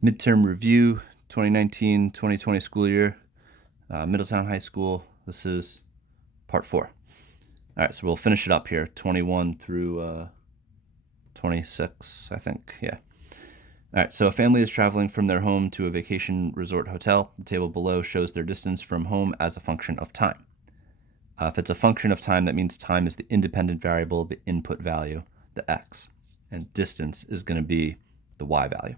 Midterm review, 2019-2020 school year, Middletown High School. This is part 4. All right, so we'll finish it up here, 21 through 26, I think. Yeah. All right, so a family is traveling from their home to a vacation resort hotel. The table below shows their distance from home as a function of time. If it's a function of time, that means time is the independent variable, the input value, the x, and distance is going to be the y value.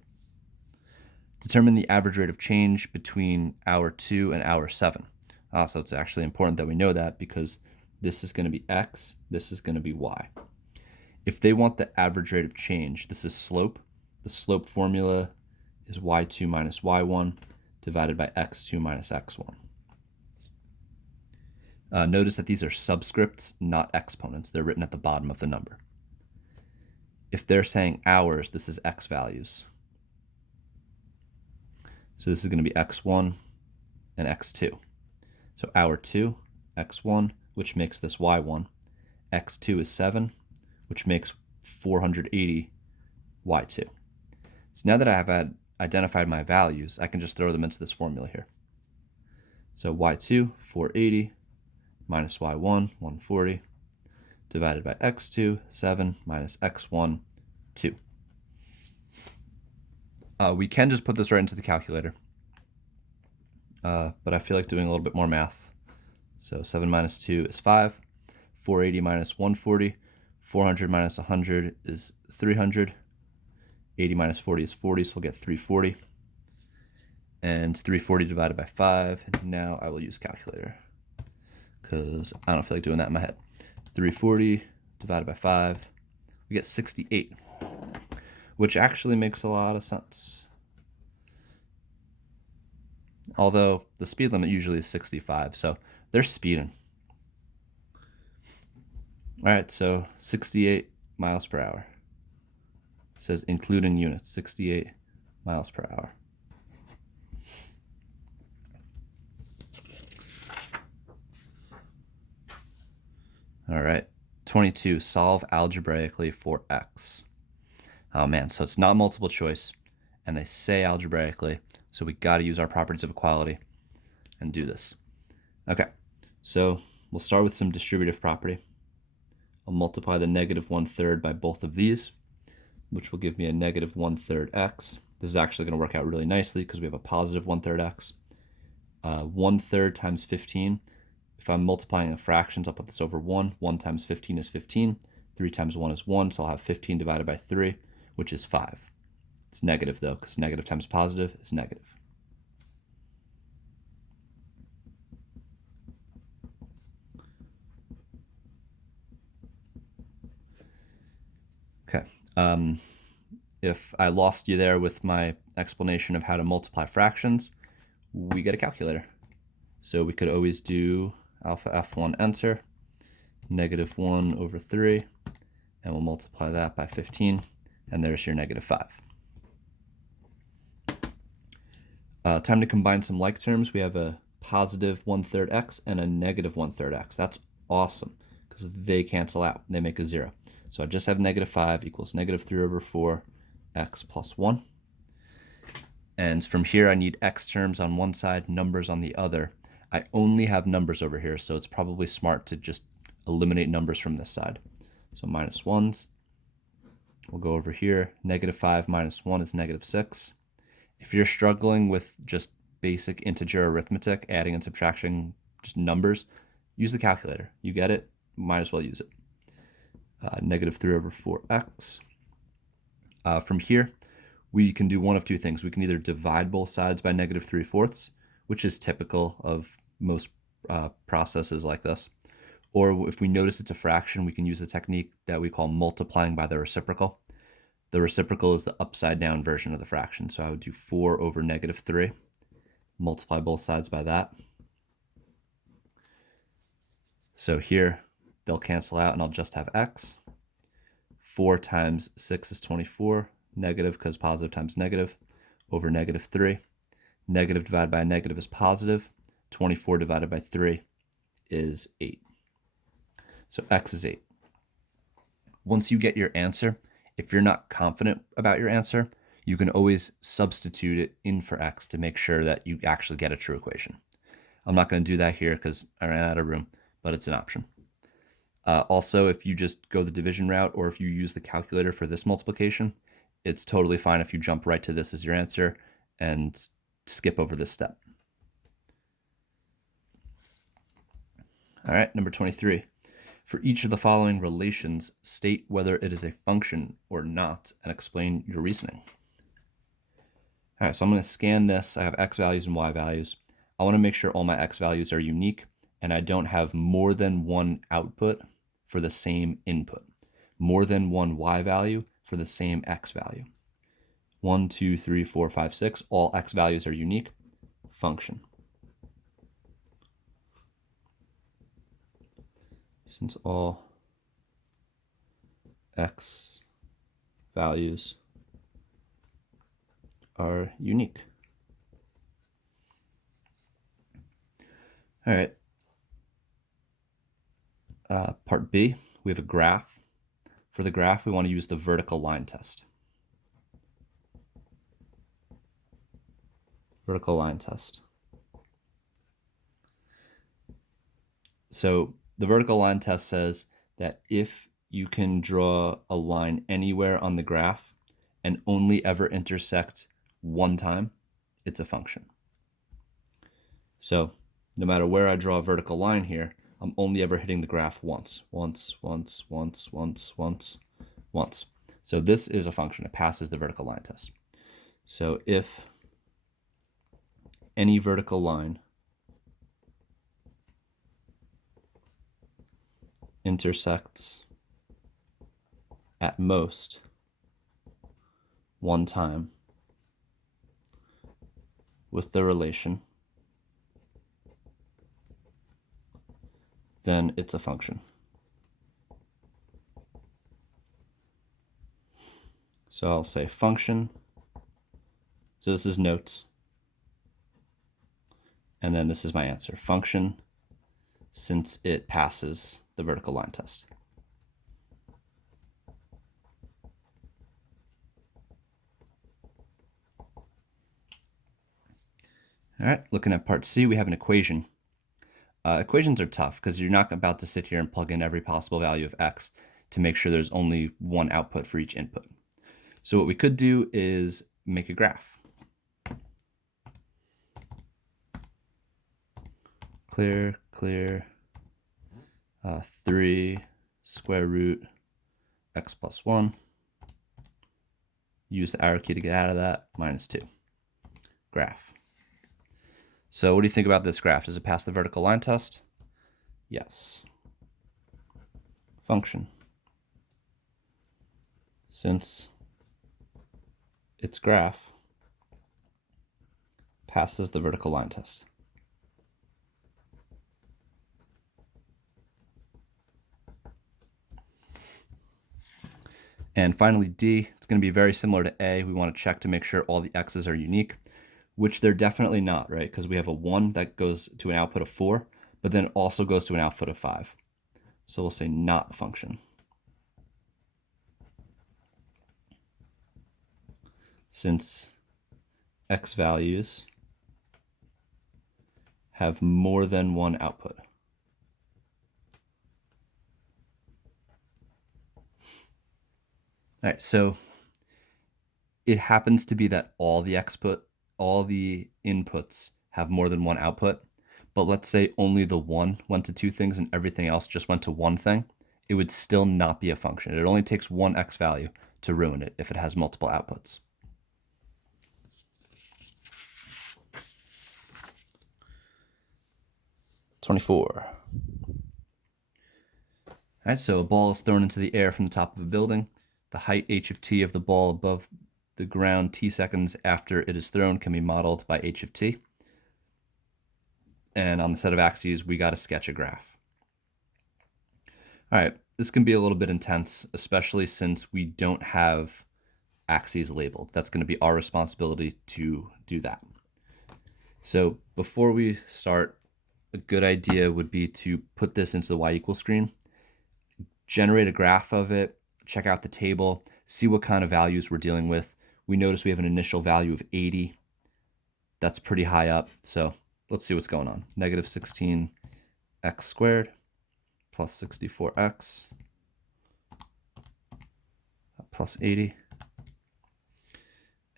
Determine the average rate of change between hour 2 and hour 7. So it's actually important that we know that because this is going to be x, this is going to be y. If they want the average rate of change, this is slope. The slope formula is y2 minus y1 divided by x2 minus x1. Notice that these are subscripts, not exponents. They're written at the bottom of the number. If they're saying hours, this is x values. So this is going to be x1 and x2. So hour 2, x1, which makes this y1. x2 is 7, which makes 480 y2. So now that I have identified my values, I can just throw them into this formula here. So y2, 480, minus y1, 140, divided by x2, 7, minus x1, 2. We can just put this right into the calculator, but I feel like doing a little bit more math. So 7 minus 2 is 5, 480 minus 140, 400 minus 100 is 300, 80 minus 40 is 40, so we'll get 340, and 340 divided by 5, and now I will use calculator, because I don't feel like doing that in my head. 340 divided by 5, we get 68, which actually makes a lot of sense. Although the speed limit usually is 65, so they're speeding. All right, so 68 miles per hour. It says including units, 68 miles per hour. All right, 22, solve algebraically for x. Oh man, so it's not multiple choice, and they say algebraically, so we got to use our properties of equality and do this. Okay, so we'll start with some distributive property. I'll multiply the negative 1/3 by both of these, which will give me a negative 1/3 x. This is actually going to work out really nicely because we have a positive 1/3 x. 1/3 times 15. If I'm multiplying the fractions, I'll put this over 1. 1 times 15 is 15. 3 times 1 is 1, so I'll have 15 divided by 3, which is 5. It's negative, though, because negative times positive is negative. Okay. If I lost you there with my explanation of how to multiply fractions, we get a calculator. So we could always do alpha f1 enter, negative 1 over 3, and we'll multiply that by 15, and there's your negative 5. Time to combine some like terms. We have a positive 1/3 x and a negative 1/3 x. That's awesome because they cancel out. They make a 0. So I just have negative 5 equals negative 3 over 4 x plus 1. And from here, I need x terms on one side, numbers on the other. I only have numbers over here, so it's probably smart to just eliminate numbers from this side. So minus 1s. We'll go over here. Negative 5 minus 1 is negative 6. If you're struggling with just basic integer arithmetic, adding and subtracting just numbers, use the calculator. You get it, might as well use it. Negative 3 over 4x. From here, we can do one of two things. We can either divide both sides by negative 3/4, which is typical of most processes like this. Or if we notice it's a fraction, we can use a technique that we call multiplying by the reciprocal. The reciprocal is the upside down version of the fraction. So I would do 4 over negative 3, multiply both sides by that. So here, they'll cancel out and I'll just have x. 4 times 6 is 24, negative because positive times negative, over negative 3. Negative divided by a negative is positive. 24 divided by 3 is 8. So x is 8. Once you get your answer, if you're not confident about your answer, you can always substitute it in for x to make sure that you actually get a true equation. I'm not going to do that here because I ran out of room, but it's an option. Also, if you just go the division route, or if you use the calculator for this multiplication, it's totally fine if you jump right to this as your answer and skip over this step. All right, number 23. For each of the following relations, state whether it is a function or not and explain your reasoning. All right, so I'm going to scan this. I have x values and y values. I want to make sure all my x values are unique and I don't have more than one output for the same input. More than one y value for the same x value. 1, 2, 3, 4, 5, 6. All x values are unique. Function. Since all x values are unique. All right. Part B, we have a graph. For the graph, we want to use the vertical line test. Vertical line test. So the vertical line test says that if you can draw a line anywhere on the graph and only ever intersect one time, it's a function. So no matter where I draw a vertical line here, I'm only ever hitting the graph once. So this is a function. It passes the vertical line test. So if any vertical line intersects at most one time with the relation, then it's a function. So I'll say function. So this is notes. And then this is my answer. Function, since it passes the vertical line test. All right, looking at part C, we have an equation. Equations are tough because you're not about to sit here and plug in every possible value of x to make sure there's only one output for each input. So what we could do is make a graph. Clear, 3 square root x plus 1. Use the arrow key to get out of that, -2. Graph. So what do you think about this graph? Does it pass the vertical line test? Yes. Function. Since its graph passes the vertical line test. And finally, D, it's going to be very similar to A. We want to check to make sure all the x's are unique, which they're definitely not, right? Because we have a 1 that goes to an output of 4, but then also goes to an output of 5. So we'll say not function. Since x values have more than one output. All right, so it happens to be that all the inputs have more than one output, but let's say only the 1 went to 2 things and everything else just went to one thing, it would still not be a function. It only takes one x value to ruin it if it has multiple outputs. (24). All right, so a ball is thrown into the air from the top of a building. The height h of t of the ball above the ground t seconds after it is thrown can be modeled by h of t. And on the set of axes, we got to sketch a graph. All right, this can be a little bit intense, especially since we don't have axes labeled. That's going to be our responsibility to do that. So before we start, a good idea would be to put this into the y equals screen, generate a graph of it, check out the table, see what kind of values we're dealing with. We notice we have an initial value of 80. That's pretty high up. So let's see what's going on. Negative 16x squared plus 64x plus 80.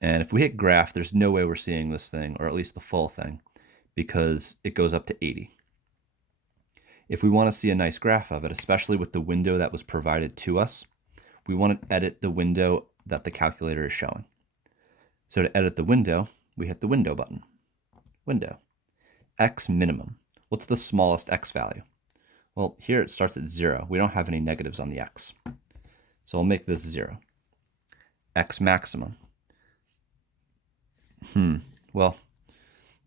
And if we hit graph, there's no way we're seeing this thing, or at least the full thing, because it goes up to 80. If we want to see a nice graph of it, especially with the window that was provided to us, we want to edit the window that the calculator is showing. So to edit the window, we hit the window button. Window. X minimum. What's the smallest x value? Well, here it starts at 0. We don't have any negatives on the x. So I'll make this 0. X maximum. Well,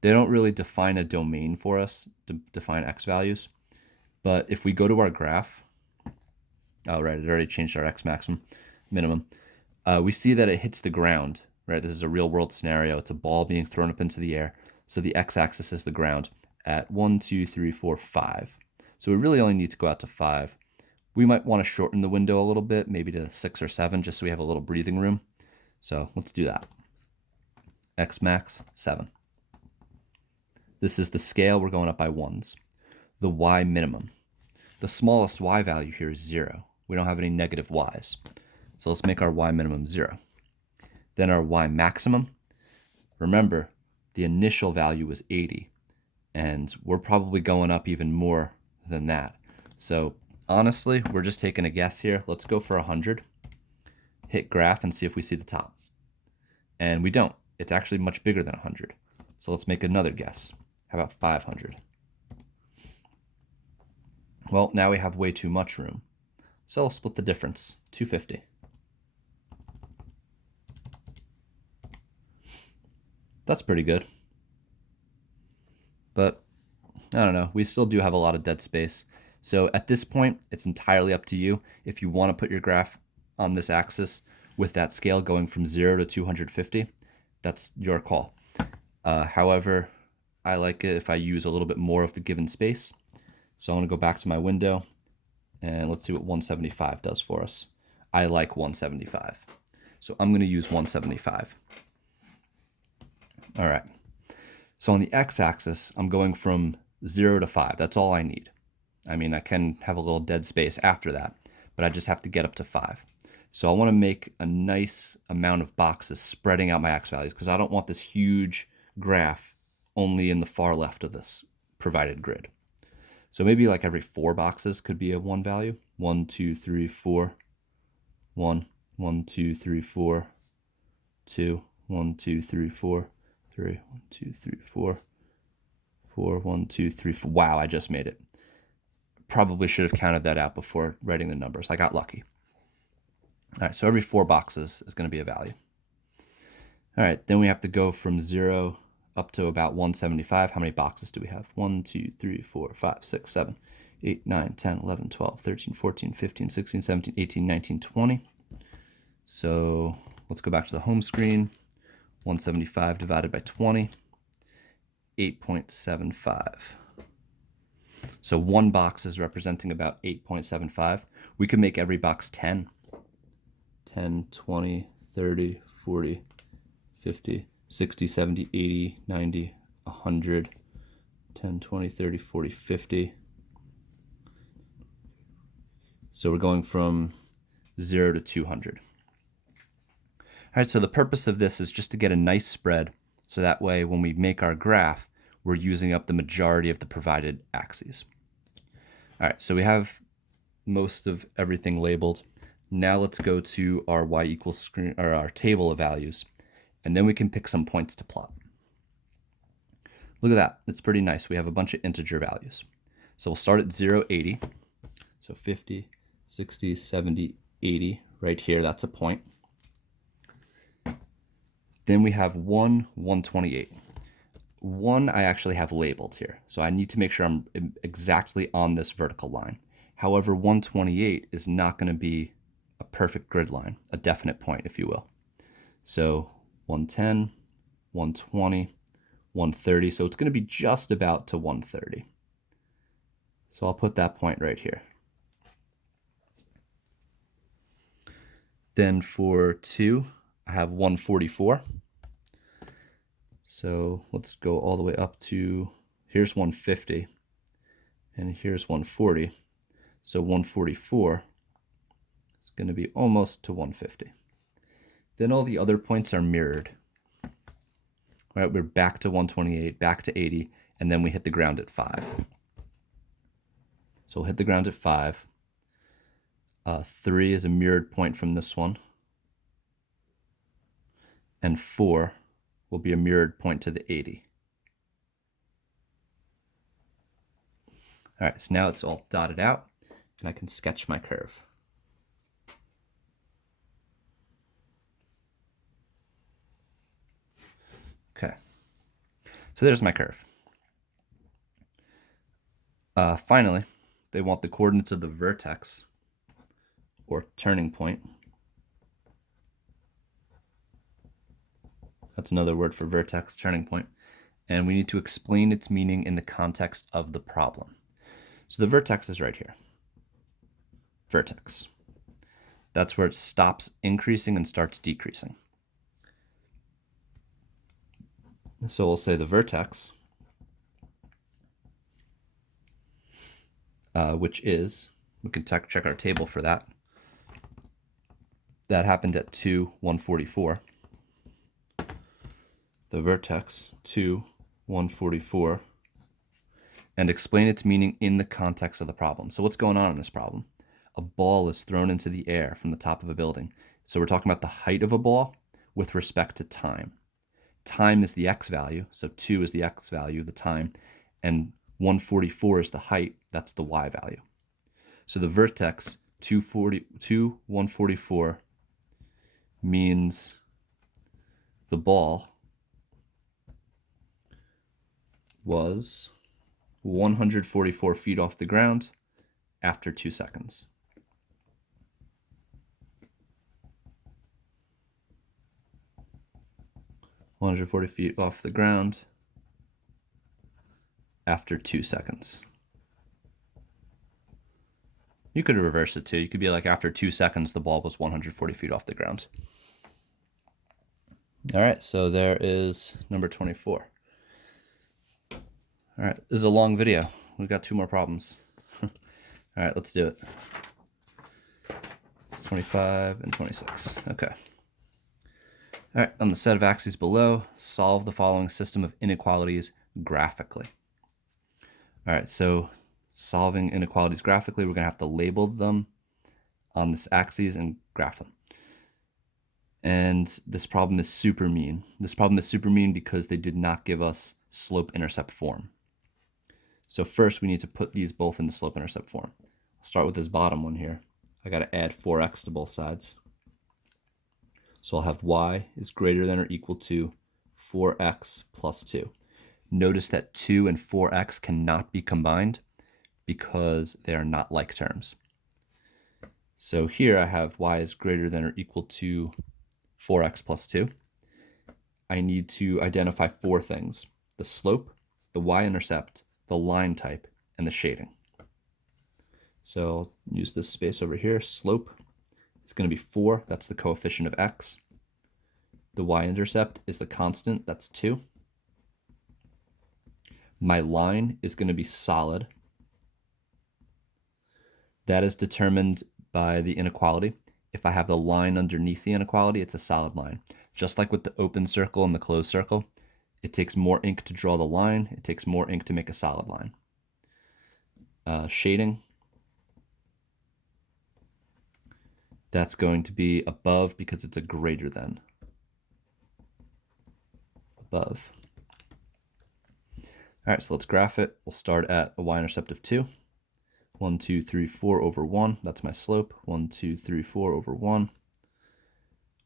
they don't really define a domain for us to define x values. But if we go to our graph, oh, right, it already changed our x maximum, minimum. We see that it hits the ground, right? This is a real world scenario. It's a ball being thrown up into the air. So the x-axis is the ground at 1, 2, 3, 4, 5. So we really only need to go out to 5. We might want to shorten the window a little bit, maybe to 6 or 7, just so we have a little breathing room. So let's do that. X max, 7. This is the scale. We're going up by 1s. The y minimum. The smallest y value here is 0. We don't have any negative y's. So let's make our y minimum 0. Then our y maximum. Remember, the initial value was 80. And we're probably going up even more than that. So honestly, we're just taking a guess here. Let's go for 100. Hit graph and see if we see the top. And we don't. It's actually much bigger than 100. So let's make another guess. How about 500? Well, now we have way too much room. So I'll split the difference, 250. That's pretty good. But I don't know, we still do have a lot of dead space. So at this point, it's entirely up to you. If you want to put your graph on this axis with that scale going from 0 to 250, that's your call. However, I like it if I use a little bit more of the given space. So I'm going to go back to my window and let's see what 175 does for us. I like 175. So I'm going to use 175. All right. So on the x-axis, I'm going from 0 to 5. That's all I need. I mean, I can have a little dead space after that, but I just have to get up to 5. So I want to make a nice amount of boxes spreading out my x values because I don't want this huge graph only in the far left of this provided grid. So maybe like every 4 boxes could be a 1 value. 1, 2, 3, 4. 1, 1, 2, 3, 4. 2, 1, 2, 3, 4. 3, 1, 2, 3, 4. 4, 1, 2, 3, 4. Wow, I just made it. Probably should have counted that out before writing the numbers. I got lucky. All right, so every 4 boxes is going to be a value. All right, then we have to go from 0 up to about 175. How many boxes do we have? 1, 2, 3, 4, 5, 6, 7, 8, 9, 10, 11, 12, 13, 14, 15, 16, 17, 18, 19, 20. So let's go back to the home screen. 175 divided by 20, 8.75. So 1 box is representing about 8.75. We could make every box 10. 10, 20, 30, 40, 50, 60, 70, 80, 90, 100, 10, 20, 30, 40, 50. So we're going from 0 to 200. All right, so the purpose of this is just to get a nice spread, so that way when we make our graph, we're using up the majority of the provided axes. All right, so we have most of everything labeled. Now let's go to our y equals screen, or our table of values, and then we can pick some points to plot. Look at that, it's pretty nice. We have a bunch of integer values. So we'll start at 0, 80. So 50, 60, 70, 80, right here, that's a point. Then we have 1, 128. 1 I actually have labeled here, so I need to make sure I'm exactly on this vertical line. However, 128 is not going to be a perfect grid line, a definite point, if you will. So 110, 120, 130, so it's going to be just about to 130. So I'll put that point right here. Then for 2, I have 144. So let's go all the way up to, here's 150, and here's 140. So 144 is going to be almost to 150. Then all the other points are mirrored. All right, we're back to 128, back to 80, and then we hit the ground at 5. So we'll hit the ground at 5. 3 is a mirrored point from this one. And 4 will be a mirrored point to the 80. All right, so now it's all dotted out, and I can sketch my curve. Okay, so there's my curve. Finally, they want the coordinates of the vertex, or turning point. That's another word for vertex, turning point. And we need to explain its meaning in the context of the problem. So the vertex is right here. Vertex. That's where it stops increasing and starts decreasing. So we'll say the vertex, which is, we can check our table for that. That happened at 2, 144. The vertex, 2, 144, and explain its meaning in the context of the problem. So what's going on in this problem? A ball is thrown into the air from the top of a building. So we're talking about the height of a ball with respect to time. Time is the x value, so 2 is the x value, the time, and 144 is the height, that's the y value. So the vertex 144 means the ball was 144 feet off the ground after 2 seconds. (140 feet off the ground after 2 seconds. You could reverse it too. You could be like, after 2 seconds, the ball was 140 feet off the ground. All right, so there is number 24. All right, this is a long video. We've got 2 more problems. All right, let's do it. 25 and 26. Okay. All right, on the set of axes below, solve the following system of inequalities graphically. All right, so solving inequalities graphically, we're going to have to label them on this axes and graph them. And this problem is super mean. This problem is super mean because they did not give us slope-intercept form. So first, we need to put these both in the slope-intercept form. I'll start with this bottom one here. I got to add 4x to both sides. So I'll have y is greater than or equal to 4x plus 2. Notice that 2 and 4x cannot be combined because they are not like terms. So here I have y is greater than or equal to 4x plus 2. I need to identify 4 things: the slope, the y-intercept, the line type, and the shading. So I'll use this space over here. Slope is going to be 4. That's the coefficient of x. The y-intercept is the constant. That's 2. My line is going to be solid. That is determined by the inequality. If I have the line underneath the inequality, it's a solid line. Just like with the open circle and the closed circle, it takes more ink to draw the line. It takes more ink to make a solid line. Shading. That's going to be above because it's a greater than. Above. All right, so let's graph it. We'll start at a y-intercept of 2. 1, 2, 3, 4 over 1. That's my slope. 1, 2, 3, 4 over 1.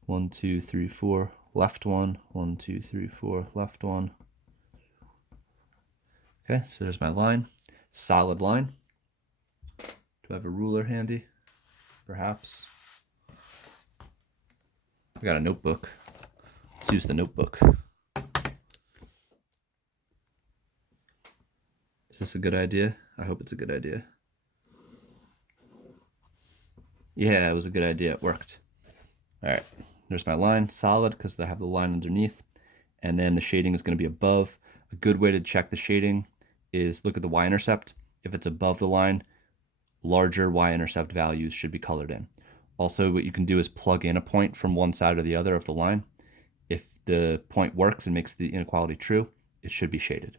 1, 2, 3, 4, left 1. 1, 2, 3, 4, left 1. Okay, so there's my line. Solid line. Do I have a ruler handy? Perhaps. I got a notebook. Let's use the notebook. Is this a good idea? I hope it's a good idea. Yeah, it was a good idea. It worked. All right, There's my line, solid, because I have the line underneath. And then the shading is going to be above. A good way to check the shading is look at the y-intercept. If it's above the line, larger y-intercept values should be colored in. Also, what you can do is plug in a point from one side or the other of the line. If the point works and makes the inequality true, it should be shaded.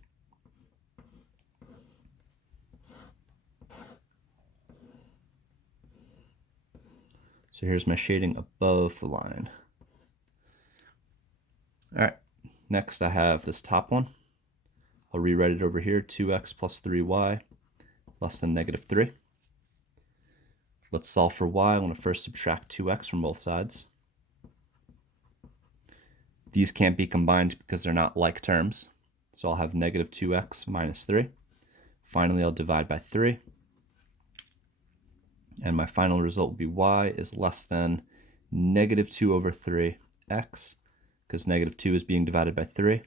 So here's my shading above the line. All right, next I have this top one. I'll rewrite it over here, 2x plus 3y less than -3. Let's solve for y. I want to first subtract 2x from both sides. These can't be combined because they're not like terms. So I'll have -2x minus 3. Finally, I'll divide by 3. And my final result will be y is less than -2 over 3x, because -2 is being divided by 3.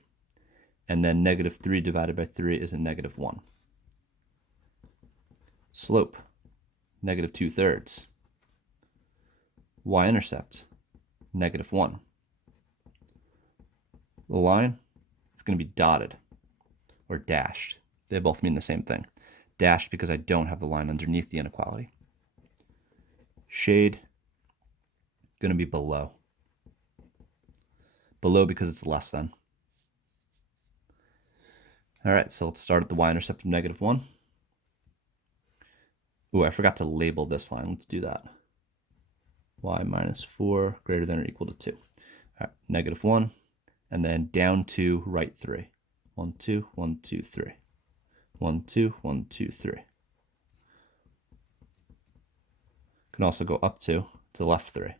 And then -3 divided by 3 is a -1. Slope, -2/3. Y-intercept, -1. The line is going to be dotted or dashed. They both mean the same thing. Dashed because I don't have the line underneath the inequality. Shade, going to be below. Below because it's less than. All right, so let's start at the y-intercept of -1. Ooh, I forgot to label this line. Let's do that. Y minus 4 greater than or equal to 2. All right, -1, and then down to right 3. 1, 2, 1, 2, 3. 1, 2, 1, 2, 3. Can also go up to left 3.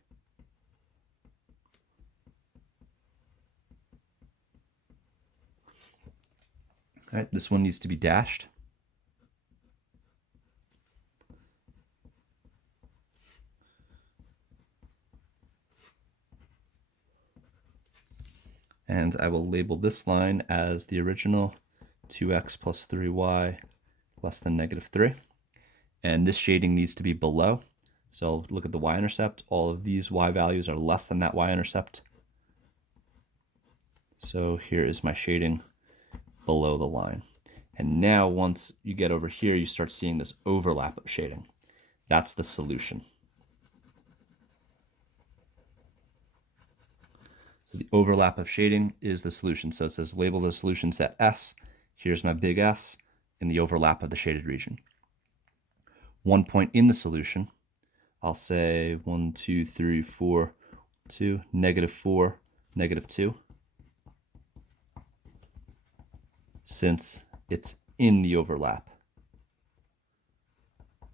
All right, this one needs to be dashed. And I will label this line as the original 2x plus 3y less than -3. And this shading needs to be below. So look at the y-intercept. All of these y values are less than that y-intercept. So here is my shading below the line. And now once you get over here, you start seeing this overlap of shading. That's the solution. So the overlap of shading is the solution. So it says label the solution set S. Here's my big S in the overlap of the shaded region. 1 point in the solution, I'll say 1, 2, 3, 4, 2, -4, -2. Since it's in the overlap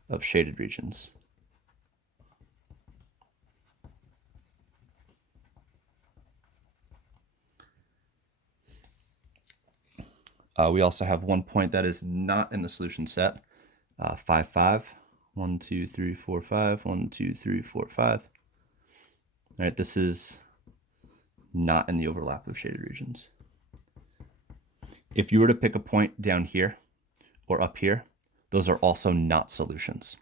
of shaded regions. We also have 1 point that is not in the solution set, 5, 5. 1, 2, 3, 4, 5. 1, 2, 3, 4, 5. All right, this is not in the overlap of shaded regions. If you were to pick a point down here or up here, those are also not solutions.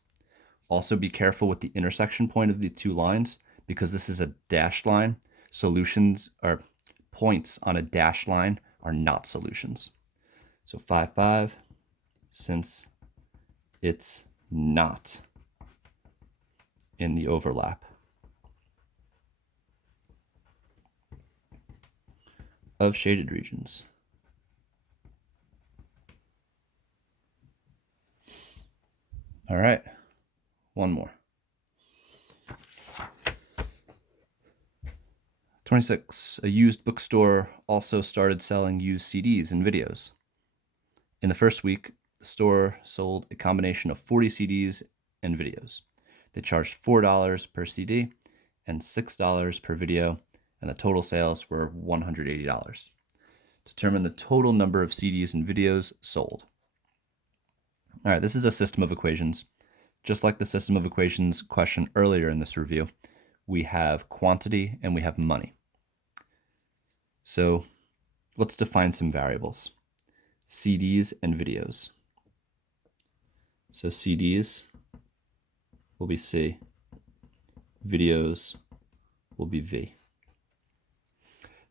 Also be careful with the intersection point of the two lines, because this is a dashed line. Solutions or points on a dashed line are not solutions. So 5, 5, since it's not in the overlap of shaded regions. All right, one more. 26, a used bookstore also started selling used CDs and videos. In the first week, the store sold a combination of 40 CDs and videos. They charged $4 per CD and $6 per video, and the total sales were $180. Determine the total number of CDs and videos sold. All right, this is a system of equations. Just like the system of equations question earlier in this review, we have quantity and we have money. So let's define some variables. CDs and videos. So CDs will be C, videos will be V.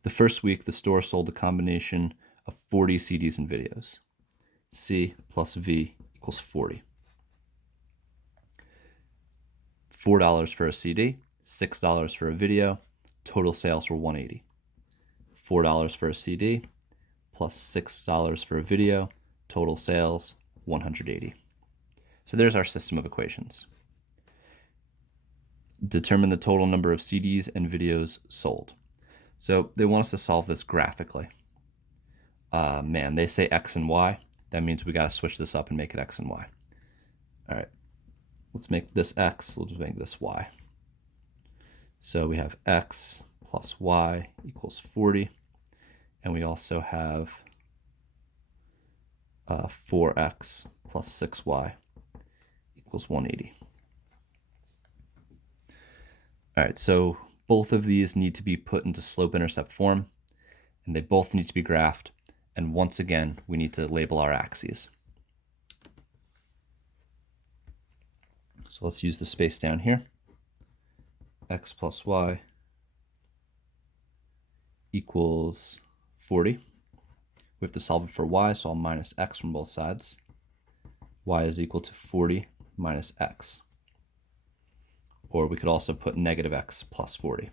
The first week, the store sold a combination of 40 CDs and videos. C plus V equals 40. $4 for a CD, $6 for a video, total sales were $180. $4 for a CD plus $6 for a video, total sales $180. So there's our system of equations. Determine the total number of CDs and videos sold. So they want us to solve this graphically. Man, they say X and Y. That means we got to switch this up and make it X and Y. All right, let's make this X, we'll just make this Y. So we have X plus Y equals 40. And we also have 4X plus 6Y equals 180. All right, so both of these need to be put into slope-intercept form, and they both need to be graphed. And once again, we need to label our axes. So let's use the space down here. X plus Y equals 40. We have to solve it for Y, so I'll minus X from both sides. Y is equal to 40 minus X. Or we could also put negative X plus 40.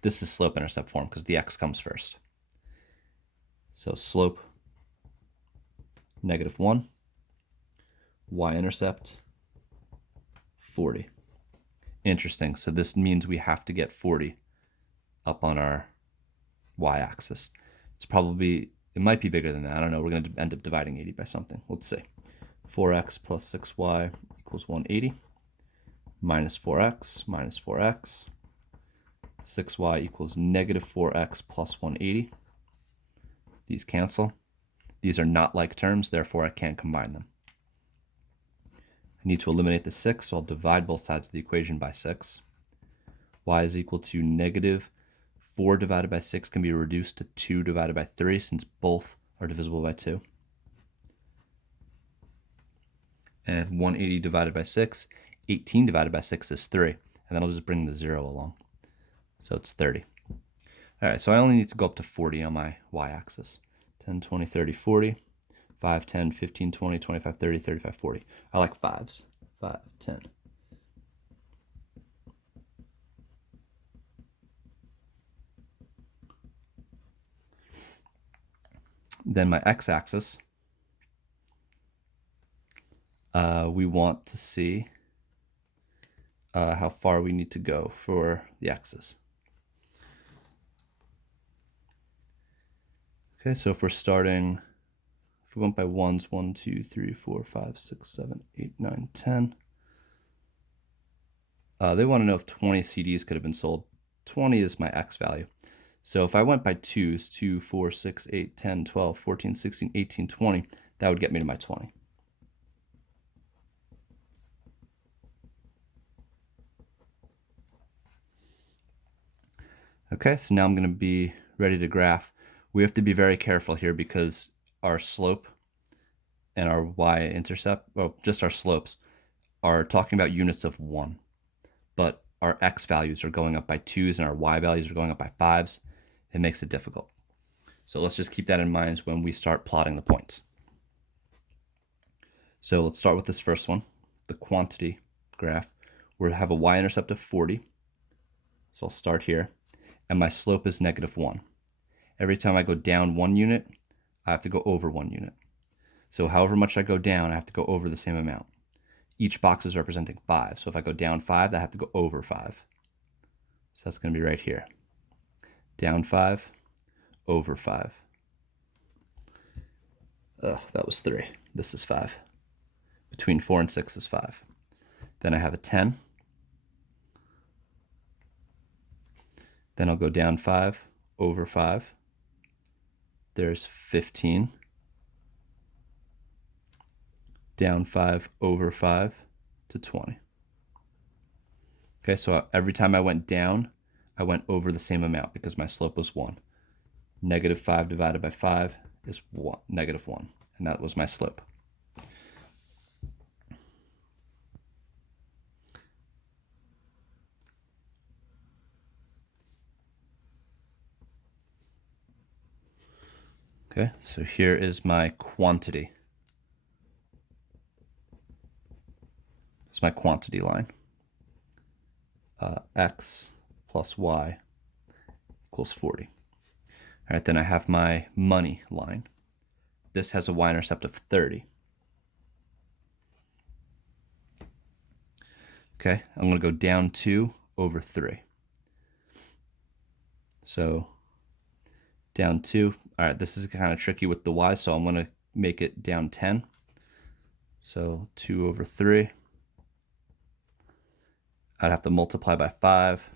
This is slope-intercept form because the X comes first. So slope, -1, y-intercept, 40. Interesting, so this means we have to get 40 up on our y-axis. It might be bigger than that, I don't know, we're going to end up dividing 80 by something. Let's see. 4x plus 6y equals 180, minus 4x, minus 4x. 6y equals negative 4x plus 180. These cancel. These are not like terms, therefore I can't combine them. I need to eliminate the 6, so I'll divide both sides of the equation by 6. Y is equal to negative 4 divided by 6 can be reduced to 2 divided by 3 since both are divisible by 2. And 180 divided by 6, 18 divided by 6 is 3. And then I'll just bring the 0 along. So it's 30. All right, so I only need to go up to 40 on my y-axis. 10, 20, 30, 40. 5, 10, 15, 20, 25, 30, 35, 40. I like 5s. 5, 10. Then my x-axis, we want to see how far we need to go for the x's. Okay, so if we're starting, if we went by ones, 1, 2, 3, 4, 5, 6, 7, 8, 9, 10. They want to know if 20 CDs could have been sold. 20 is my x value. So if I went by 2s, 2, 4, 6, 8, 10, 12, 14, 16, 18, 20, that would get me to my 20. Okay, so now I'm going to be ready to graph. We have to be very careful here because our slope and our y-intercept, well, just our slopes, are talking about units of 1. But our x values are going up by 2s and our y values are going up by 5s. It makes it difficult. So let's just keep that in mind when we start plotting the points. So let's start with this first one, the quantity graph. We have a y-intercept of 40. So I'll start here. And my slope is -1. Every time I go down 1 unit, I have to go over 1 unit. So however much I go down, I have to go over the same amount. Each box is representing 5. So if I go down 5, I have to go over 5. So that's going to be right here. Down 5, over 5. That was 3. This is 5. Between 4 and 6 is 5. Then I have a 10. Then I'll go down 5, over 5. There's 15. Down 5, over 5 to 20. Okay, so every time I went down, I went over the same amount because my slope was 1. -5 divided by 5 is -1, and that was my slope. Okay, so here is my quantity. It's my quantity line. X plus Y equals 40. All right, then I have my money line. This has a y-intercept of 30. Okay, I'm going to go down 2 over 3. So down 2. All right, this is kind of tricky with the y, so I'm going to make it down 10. So 2 over 3. I'd have to multiply by 5.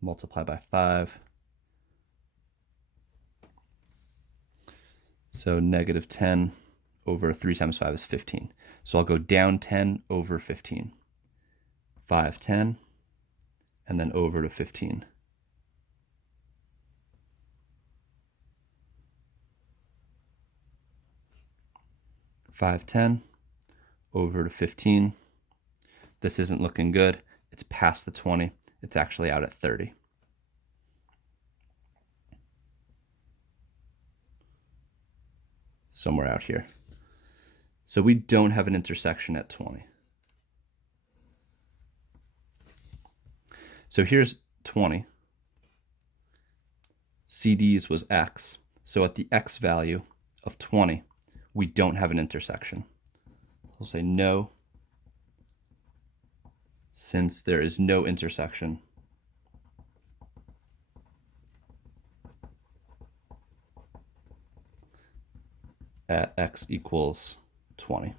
Multiply by 5. So negative 10 over 3 times 5 is 15. So I'll go down 10 over 15. 5, 10, and then over to 15. Five, 10, over to 15. This isn't looking good. It's past the 20. It's actually out at 30. Somewhere out here. So we don't have an intersection at 20. So here's 20. CD's was X. So at the X value of 20, we don't have an intersection. We'll say no, since there is no intersection at X equals 20.